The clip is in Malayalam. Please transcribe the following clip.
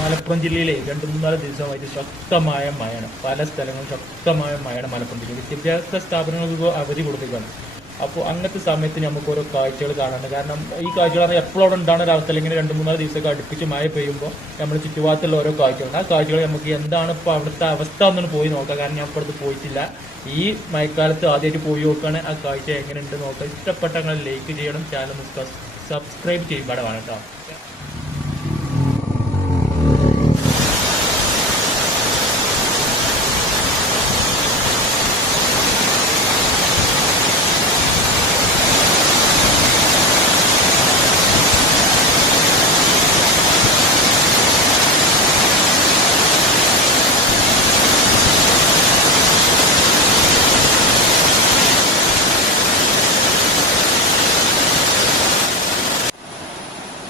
മലപ്പുറം ജില്ലയിലെ 2-3 ദിവസമായിട്ട് ശക്തമായ മഴയാണ്. പല സ്ഥലങ്ങളും ശക്തമായ മഴയാണ് മലപ്പുറം ജില്ലയിൽ. വിദ്യാഭ്യാസ സ്ഥാപനങ്ങൾക്ക് അവധി കൊടുത്തിരിക്കുകയാണ്. അപ്പോൾ അങ്ങനത്തെ സമയത്ത് നമുക്ക് ഓരോ കാഴ്ചകൾ കാണാനുണ്ട്. കാരണം ഈ കാഴ്ചകൾ എപ്പോഴും അവിടെ ഉണ്ടാകുന്ന ഒരവസ്ഥ, അല്ലെങ്കിൽ 2-3 ദിവസമൊക്കെ അടുപ്പിച്ച് മഴ പെയ്യുമ്പോൾ നമ്മൾ ചുറ്റുഭാഗത്തുള്ള ഓരോ കാഴ്ചകളുണ്ട്. ആ കാഴ്ചകൾ നമുക്ക് എന്താണ് ഇപ്പോൾ അവിടുത്തെ അവസ്ഥ എന്നൊന്ന് പോയി നോക്കാം. കാരണം ഞാൻ ഇപ്പോഴത്തെ പോയിട്ടില്ല. ഈ മഴക്കാലത്ത് ആദ്യമായിട്ട് പോയി നോക്കുകയാണ്. ആ കാഴ്ച എങ്ങനെയുണ്ട് നോക്കാം. ഇഷ്ടപ്പെട്ട ലൈക്ക് ചെയ്യണം, ചാനൽ സബ്സ്ക്രൈബ് ചെയ്യും. ഇവിടെ വേണം കേട്ടോ.